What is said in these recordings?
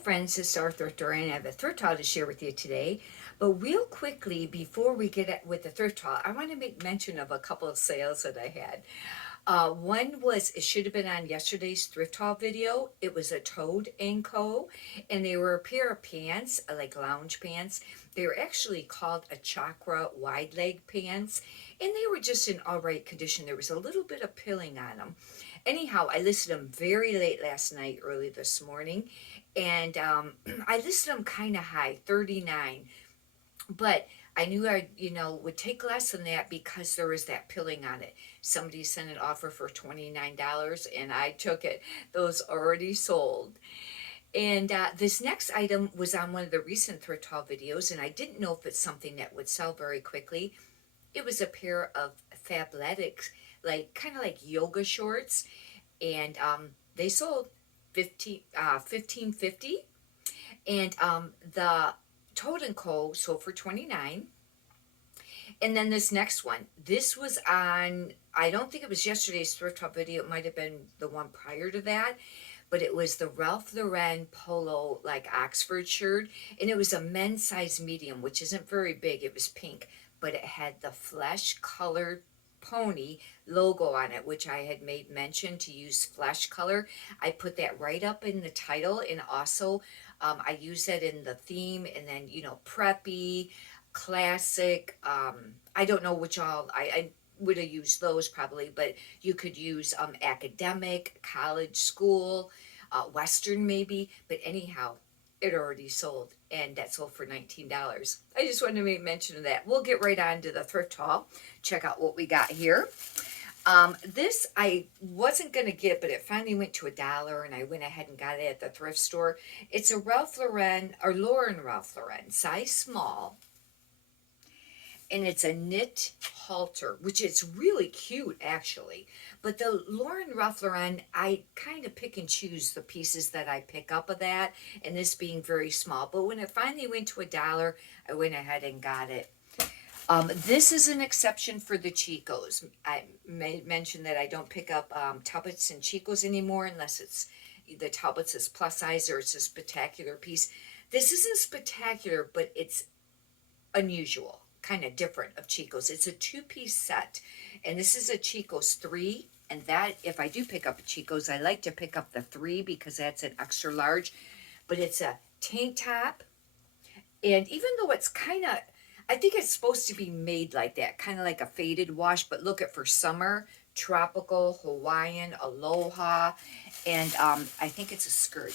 friends, this is our thrifter, and I have a thrift haul to share with you today. But real quickly, before we get at, with the thrift haul, I want to make mention of a couple of sales that I had. One was, it should have been on yesterday's thrift haul video. It was a Toad & Co. And they were a pair of pants, like lounge pants. They were actually called a chakra wide leg pants. And they were just in all right condition. There was a little bit of pilling on them. Anyhow, I listed them very late last night, early this morning. And I listed them kind of high, 39. But I knew I, would take less than that because there was that pilling on it. Somebody sent an offer for $29 and I took it. Those already sold. And this next item was on one of the recent thrift haul videos, and I didn't know if it's something that would sell very quickly. It was a pair of Fabletics, like kind of like yoga shorts, and they sold 15.50, and the Toad & Co. sold for 29. And then this next one, this was on, I don't think it was yesterday's thrift haul video, it might have been the one prior to that, but it was the Ralph Lauren polo, like Oxford shirt, and it was a men's size medium, which isn't very big. It was pink, but it had the flesh colored pony logo on it, which I had made mention to use flesh color. I put that right up in the title, and also I use that in the theme, and then preppy, classic. I don't know which I would have used those probably, but you could use academic, college, school, Western maybe. But anyhow, it already sold, and that sold for $19. I just wanted to make mention of that. We'll get right on to the thrift haul. Check out what we got here. This I wasn't going to get, but it finally went to $1, and I went ahead and got it at the thrift store. It's a Ralph Lauren, or Lauren Ralph Lauren, size small, and it's a knit halter, which is really cute actually. But the Lauren Ralph Lauren, I kind of pick and choose the pieces that I pick up of that, and this being very small. But when it finally went to $1, I went ahead and got it. This is an exception for the Chicos. I may mention that I don't pick up Talbots and Chicos anymore unless it's the Talbots is plus size or it's a spectacular piece. This isn't spectacular, but it's unusual, kind of different of Chicos. It's a two-piece set, and this is a Chicos 3. And that, if I do pick up a Chicos, I like to pick up the 3 because that's an extra large. But it's a tank top, and even though it's kind of, I think it's supposed to be made like that, kind of like a faded wash, but look at for summer, tropical, Hawaiian, aloha, and I think it's a skirt.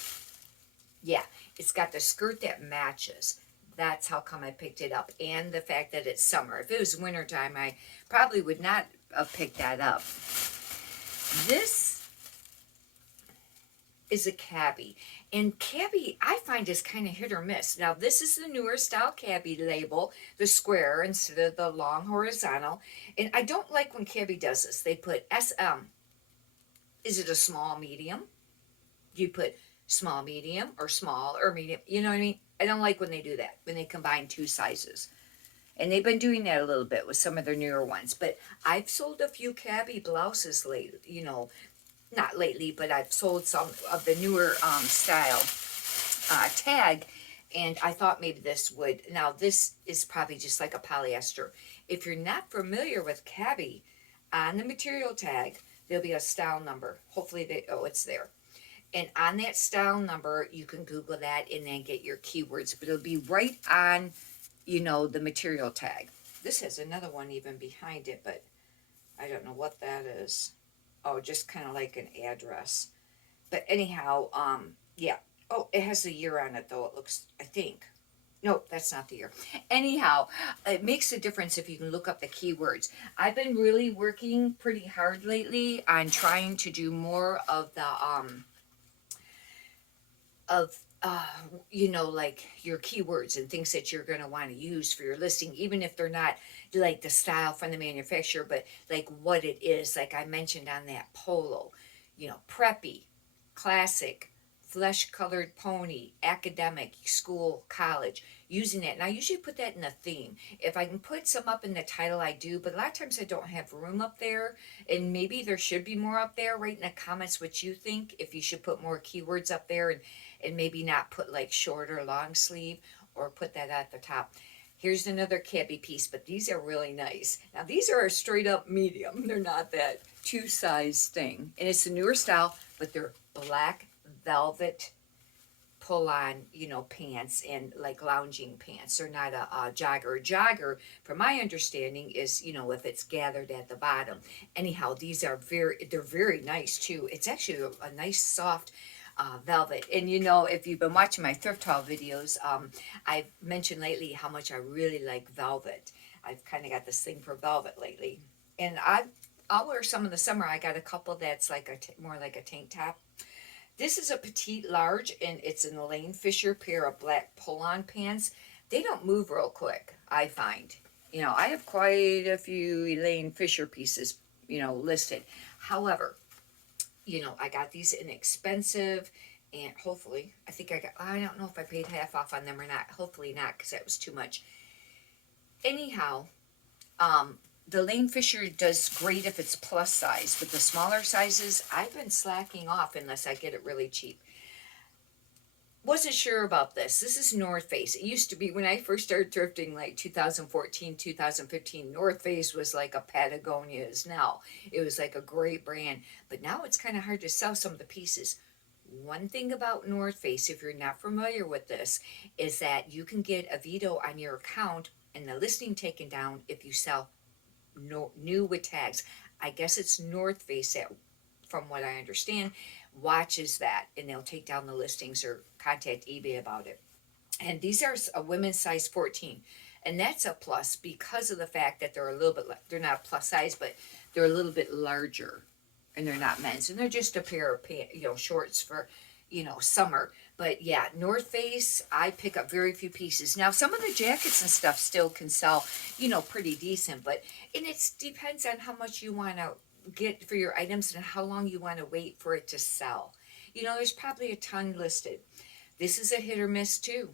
Yeah, it's got the skirt that matches. That's how come I picked it up, and the fact that it's summer. If it was wintertime, I probably would not have picked that up. This is a cabbie, and cabbie I find is kind of hit or miss. Now this is the newer style cabbie label, the square instead of the long horizontal, and I don't like when cabbie does this. They put SM. Is it a small medium? Do you put small medium or small or medium? You know what I mean? I don't like when they do that, when they combine two sizes. And they've been doing that a little bit with some of their newer ones. But I've sold a few cabbie blouses lately, not lately, but I've sold some of the newer style tag, and I thought maybe this would. Now this is probably just like a polyester. If you're not familiar with cabbie, on the material tag there'll be a style number. Hopefully it's there. And on that style number, you can Google that and then get your keywords, but it'll be right on, the material tag. This has another one even behind it, but I don't know what that is. Oh, just kind of like an address. But anyhow, yeah. Oh, it has the year on it, though, it looks, I think. No, that's not the year. Anyhow, it makes a difference if you can look up the keywords. I've been really working pretty hard lately on trying to do more of the, like your keywords and things that you're going to want to use for your listing, even if they're not like the style from the manufacturer, but like what it is. Like I mentioned on that polo, preppy, classic, flesh colored pony, academic, school, college, using it. And I usually put that in a theme. If I can put some up in the title, I do, but a lot of times I don't have room up there. And maybe there should be more up there. Write in the comments what you think, if you should put more keywords up there, and maybe not put like short or long sleeve, or put that at the top. Here's another cabbie piece, but these are really nice. Now these are a straight up medium. They're not that two size thing. And it's a newer style, but they're black velvet pull on, pants, and like lounging pants. They're not a jogger. A jogger, from my understanding, is, if it's gathered at the bottom. Anyhow, these are they're very nice too. It's actually a nice soft velvet. And if you've been watching my thrift haul videos, I've mentioned lately how much I really like velvet. I've kind of got this thing for velvet lately. And I'll wear some in the summer. I got a couple that's like more like a tank top. This is a petite large, and it's an Elaine Fisher pair of black pull-on pants. They don't move real quick, I find. I have quite a few Elaine Fisher pieces, listed. However, I got these inexpensive, and hopefully, I don't know if I paid half off on them or not. Hopefully not, because that was too much. Anyhow, the Lane Fisher does great if it's plus size, but the smaller sizes, I've been slacking off unless I get it really cheap. Wasn't sure about this. This is North Face. It used to be, when I first started thrifting, like 2014, 2015, North Face was like a Patagonia is now. It was like a great brand, but now it's kind of hard to sell some of the pieces. One thing about North Face, if you're not familiar with this, is that you can get a veto on your account and the listing taken down if you sell new with tags. I guess it's North Face that, from what I understand, watches that, and they'll take down the listings or contact eBay about it. And these are a women's size 14, and that's a plus because of the fact that they're a little bit, they're not plus size, but they're a little bit larger, and they're not men's, and they're just a pair of shorts for summer. But yeah, North Face, I pick up very few pieces. Now, some of the jackets and stuff still can sell, pretty decent, and it depends on how much you want to get for your items and how long you want to wait for it to sell. There's probably a ton listed. This is a hit or miss too.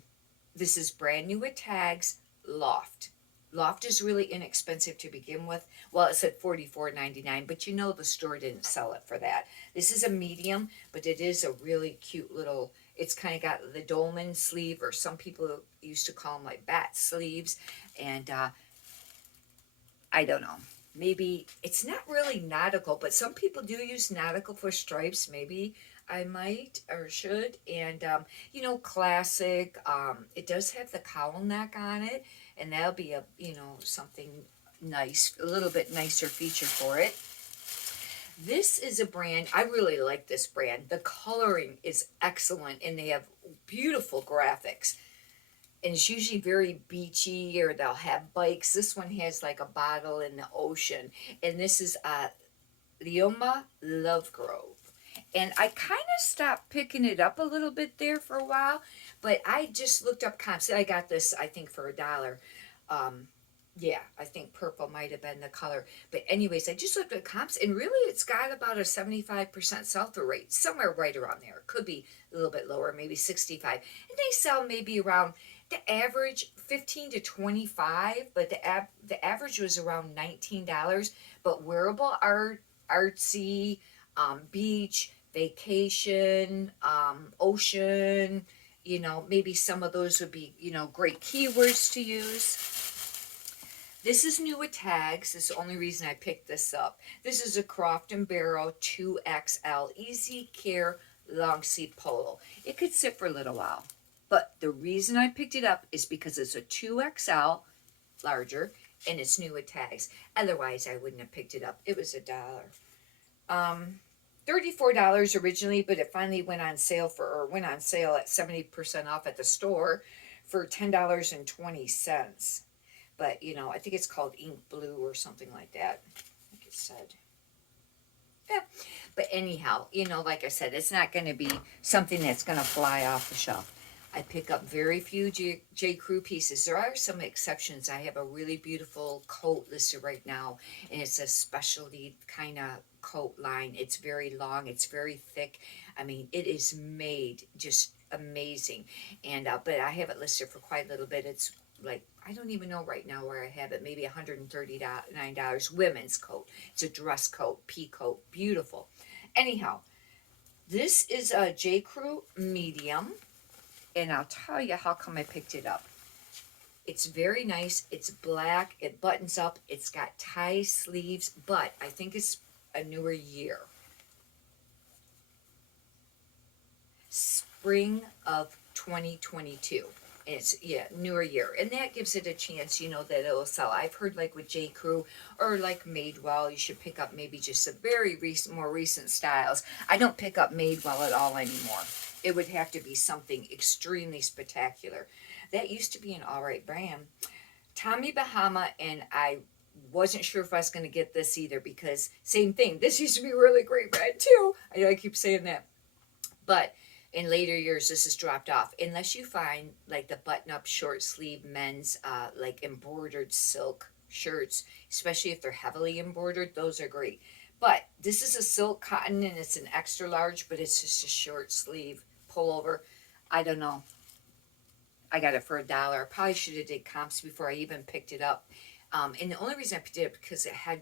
This is brand new with tags, Loft. Loft is really inexpensive to begin with. Well, it said $44.99, but the store didn't sell it for that. This is a medium, but it is a really cute little, it's kind of got the dolman sleeve, or some people used to call them like bat sleeves. And I don't know. Maybe it's not really nautical, but some people do use nautical for stripes. Maybe I might or should. And, classic. It does have the cowl neck on it, and that'll be something nice, a little bit nicer feature for it. This is a brand, I really like this brand. The coloring is excellent, and they have beautiful graphics. And it's usually very beachy, or they'll have bikes. This one has like a bottle in the ocean. And this is Leoma Lovegrove. And I kind of stopped picking it up a little bit there for a while, but I just looked up comps. I got this, I think, for $1. Yeah, I think purple might have been the color. But anyways, I just looked at comps, and really it's got about a 75% sell-through rate, somewhere right around there. It could be a little bit lower, maybe 65. And they sell maybe around, the average 15 to 25, but the average was around $19. But wearable art, artsy, beach, vacation, ocean, maybe some of those would be, great keywords to use. This is new with tags. This is the only reason I picked this up. This is a Croft & Barrel 2XL Easy Care long sleeve polo. It could sit for a little while. But the reason I picked it up is because it's a 2XL, larger, and it's new with tags. Otherwise, I wouldn't have picked it up. It was $1. $34 originally, but it finally went on sale at 70% off at the store for $10.20. But, I think it's called Ink Blue or something like that. I think it said. Yeah. But anyhow, like I said, it's not going to be something that's going to fly off the shelf. I pick up very few J. Crew pieces. There are some exceptions. I have a really beautiful coat listed right now, and it's a specialty kind of coat line. It's very long, it's very thick. I mean, it is made just amazing. And but I have it listed for quite a little bit. It's like, I don't even know right now where I have it, maybe $139. Women's coat. It's a dress coat, pea coat, beautiful. Anyhow, this is a J. Crew medium, and I'll tell you how come I picked it up. It's very nice. It's black. It buttons up. It's got tie sleeves, but I think it's a newer year. Spring of 2022. It's, yeah, newer year, and that gives it a chance, that it'll sell. I've heard, like with J. Crew or like Madewell, you should pick up maybe just a very more recent styles. I don't pick up Madewell at all anymore. It would have to be something extremely spectacular. That used to be an all right brand. Tommy Bahama, and I wasn't sure if I was going to get this either, because same thing. This used to be a really great brand too. I know I keep saying that, but in later years this has dropped off, unless you find like the button-up short sleeve men's like embroidered silk shirts, especially if they're heavily embroidered. Those are great. But this is a silk cotton, and it's an extra large, but it's just a short sleeve pullover. I don't know, I got it for $1. Probably should have did comps before I even picked it up. And the only reason I picked it up because it had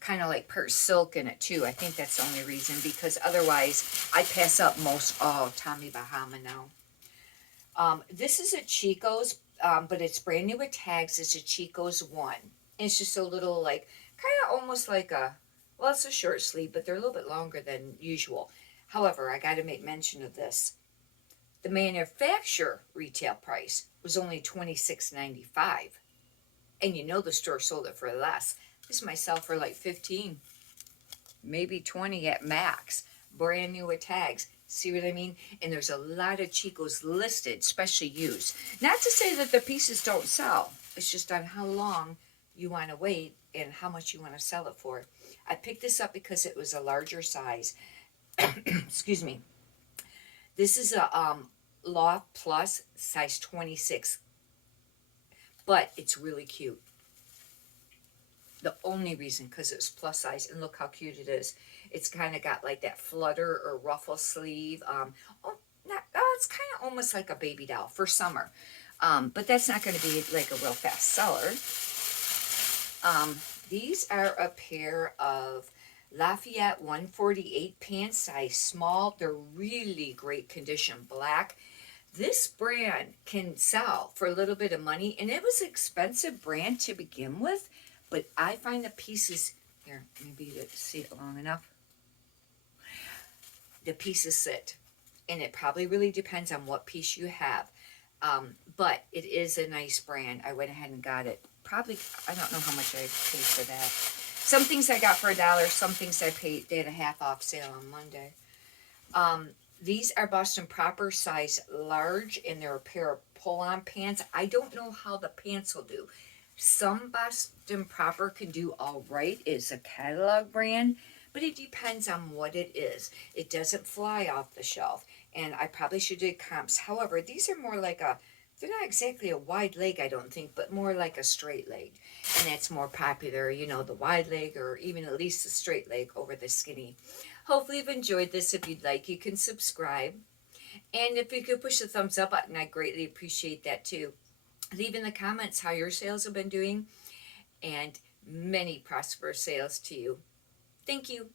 kind of like purse silk in it too. I think that's the only reason, because otherwise I pass up most all Tommy Bahama now. This is a Chico's, but it's brand new with tags. It's a Chico's 1. And it's just a little, like, kind of almost like a, well, it's a short sleeve, but they're a little bit longer than usual. However, I got to make mention of this. The manufacturer retail price was only $26.95. And the store sold it for less. This might sell for like 15, maybe 20 at max. Brand new with tags. See what I mean? And there's a lot of Chicos listed, especially used. Not to say that the pieces don't sell. It's just on how long you want to wait and how much you want to sell it for. I picked this up because it was a larger size. Excuse me. This is a Law Plus size 26, but it's really cute. The only reason, because it's plus size, and look how cute it is. It's kind of got like that flutter or ruffle sleeve. It's kind of almost like a baby doll for summer. But that's not going to be like a real fast seller. These are a pair of Lafayette 148 pants, size small. They're really great condition, black. This brand can sell for a little bit of money, and it was an expensive brand to begin with, but I find the pieces, here, maybe you see it long enough, the pieces sit, and it probably really depends on what piece you have, but it is a nice brand. I went ahead and got it. Probably, I don't know how much I paid for that. Some things I got for $1, some things I paid, they had a half off sale on Monday. These are Boston Proper size large, and they're a pair of pull-on pants. I don't know how the pants will do. Some Boston Proper can do all right. It's a catalog brand, but it depends on what it is. It doesn't fly off the shelf, and I probably should do comps. However, these are more like they're not exactly a wide leg, I don't think, but more like a straight leg. And that's more popular, the wide leg, or even at least the straight leg over the skinny. Hopefully you've enjoyed this. If you'd like, you can subscribe. And if you could push the thumbs up button, I greatly appreciate that too. Leave in the comments how your sales have been doing, and many prosperous sales to you. Thank you.